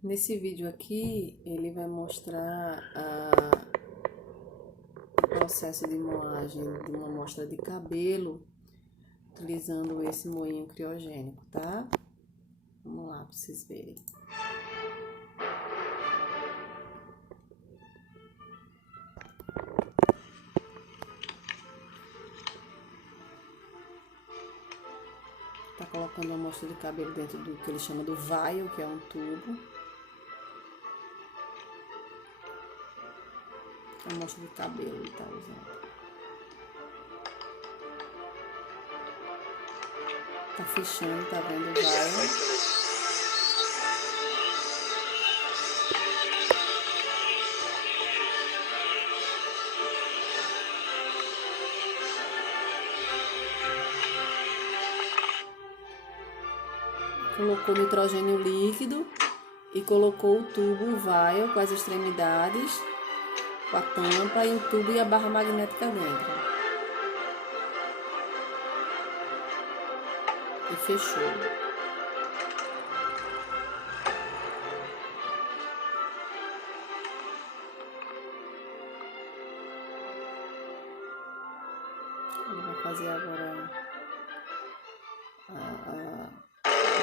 Nesse vídeo aqui, ele vai mostrar o processo de moagem de uma amostra de cabelo, utilizando esse moinho criogênico, tá? Vamos lá, pra vocês verem. Tá colocando a amostra de cabelo dentro do que ele chama do vial, que é um tubo. A amostra de cabelo ele tá usando. Tá fechando, tá vendo o vial? Colocou nitrogênio líquido e colocou o tubo, o vial com as extremidades, com a tampa e o tubo e a barra magnética dentro. E fechou. Ele vai fazer agora a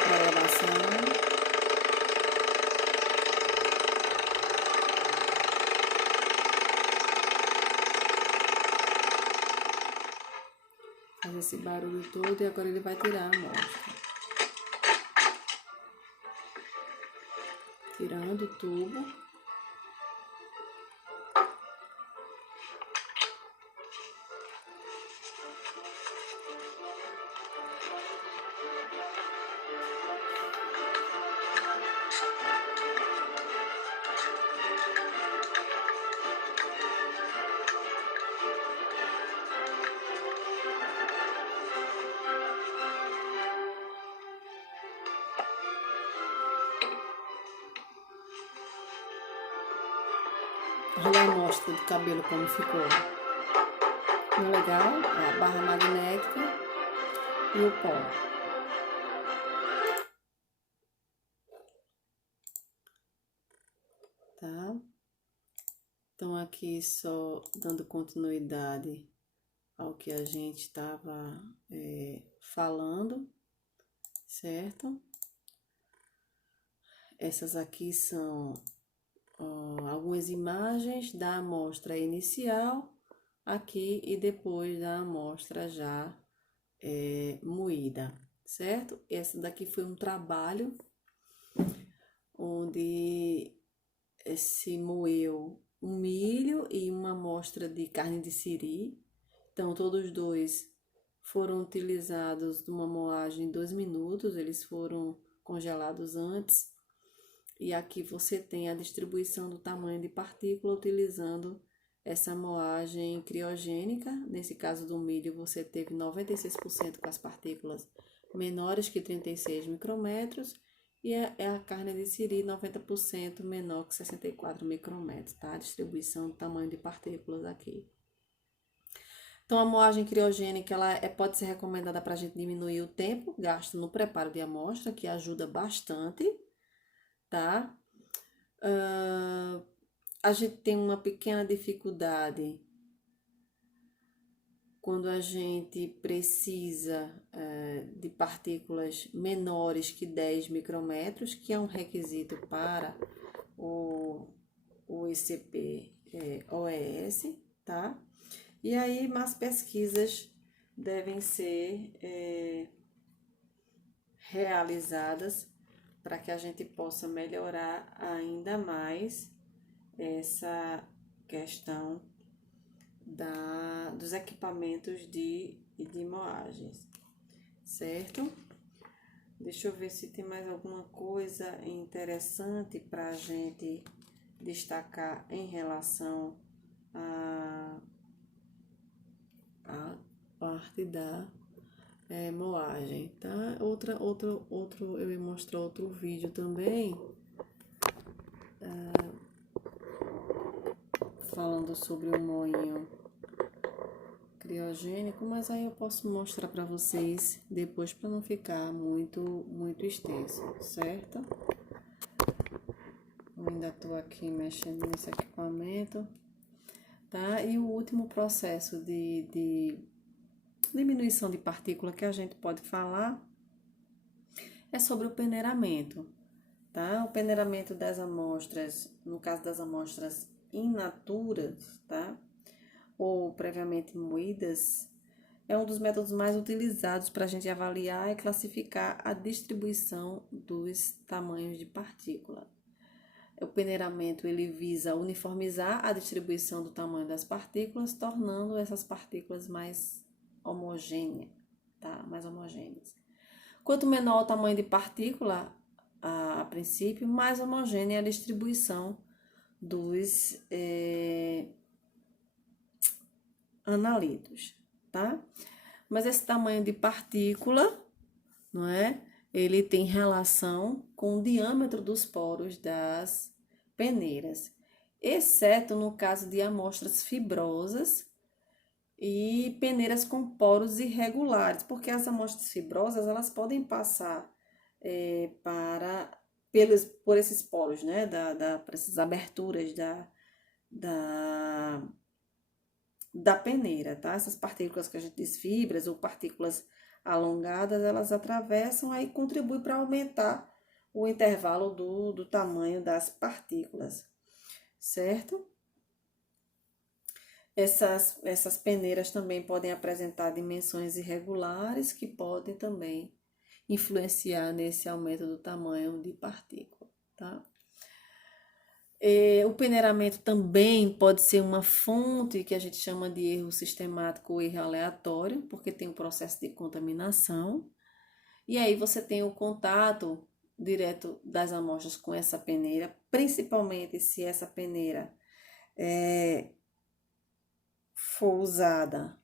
programação. Faz esse barulho todo e agora ele vai tirar a amostra. Tirando o tubo. Olha a amostra de cabelo como ficou. Não é legal? A barra magnética e o pó. Tá? Então, aqui só dando continuidade ao que a gente estava falando, certo? Essas aqui são algumas imagens da amostra inicial aqui e depois da amostra já moída, certo? Essa daqui foi um trabalho onde se moeu um milho e uma amostra de carne de siri. Então, todos dois foram utilizados numa moagem em 2 minutos, eles foram congelados antes. E aqui você tem a distribuição do tamanho de partícula utilizando essa moagem criogênica. Nesse caso do milho, você teve 96% com as partículas menores que 36 micrômetros. E a carne de siri 90% menor que 64 micrômetros, tá? A distribuição do tamanho de partículas aqui. Então, a moagem criogênica ela pode ser recomendada para a gente diminuir o tempo gasto no preparo de amostra, que ajuda bastante, tá? A gente tem uma pequena dificuldade quando a gente precisa de partículas menores que 10 micrômetros, que é um requisito para o ICP OES, tá? E aí, mais pesquisas devem ser realizadas para que a gente possa melhorar ainda mais essa questão dos equipamentos de moagens, certo? Deixa eu ver se tem mais alguma coisa interessante para a gente destacar em relação à parte da moagem, tá? Eu ia mostrar outro vídeo também, falando sobre o moinho criogênico, mas aí eu posso mostrar para vocês depois para não ficar muito extenso, certo? ainda estou aqui mexendo nesse equipamento, tá? E o último processo de diminuição de partícula que a gente pode falar é sobre o peneiramento, tá? O peneiramento das amostras, no caso das amostras in naturas, tá? Ou previamente moídas, é um dos métodos mais utilizados para a gente avaliar e classificar a distribuição dos tamanhos de partícula. O peneiramento ele visa uniformizar a distribuição do tamanho das partículas, tornando essas partículas mais homogêneas, tá? Mais homogêneas. Quanto menor o tamanho de partícula, a princípio, mais homogênea é a distribuição dos analitos, tá? Mas esse tamanho de partícula, não é? Ele tem relação com o diâmetro dos poros das peneiras, exceto no caso de amostras fibrosas e peneiras com poros irregulares, porque as amostras fibrosas elas podem passar por esses poros, né? Por essas aberturas da peneira, tá? Essas partículas que a gente diz fibras ou partículas alongadas, elas atravessam aí contribuem para aumentar o intervalo do tamanho das partículas, certo? Essas peneiras também podem apresentar dimensões irregulares que podem também influenciar nesse aumento do tamanho de partícula, tá? O peneiramento também pode ser uma fonte que a gente chama de erro sistemático ou erro aleatório, porque tem um processo de contaminação. E aí você tem o contato direto das amostras com essa peneira, principalmente se essa peneira for usada,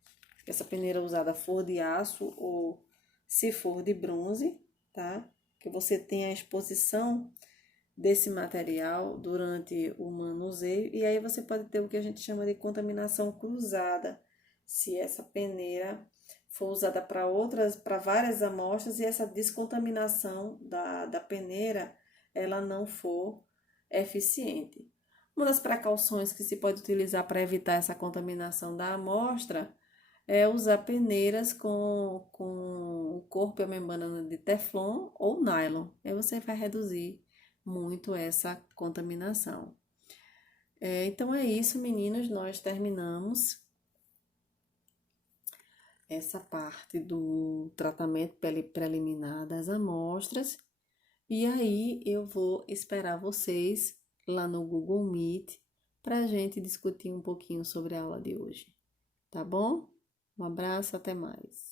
essa peneira usada for de aço ou se for de bronze, tá? Que você tem a exposição desse material durante o manuseio e aí você pode ter o que a gente chama de contaminação cruzada, se essa peneira for usada para várias amostras e essa descontaminação da peneira ela não for eficiente. Uma das precauções que se pode utilizar para evitar essa contaminação da amostra é usar peneiras com o corpo e a membrana de teflon ou nylon. Aí você vai reduzir muito essa contaminação. Então é isso, meninos, nós terminamos essa parte do tratamento preliminar das amostras. E aí eu vou esperar vocês lá no Google Meet para a gente discutir um pouquinho sobre a aula de hoje. Tá bom? Um abraço, até mais.